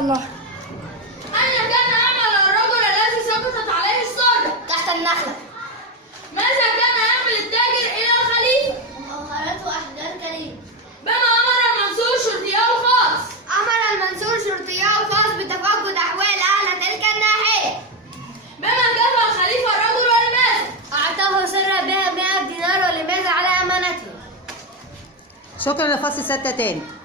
الله. أين كان يعمل الرجل الذي سقطت عليه الصدى؟ تحت النخلة. ماذا كان يعمل التاجر إلى الخليفة؟ مؤخرته أحجار كريم. بما أمر المنصور شرطياه الخاص. أمر المنصور شرطياه الخاص بتفقد أحوال أهل تلك الناحية. بما كفى الخليفة الرجل ولماذا؟ أعطاه سر بها 100 دينار ولماذا على أمانته. شكرا لفصل 6 تاني.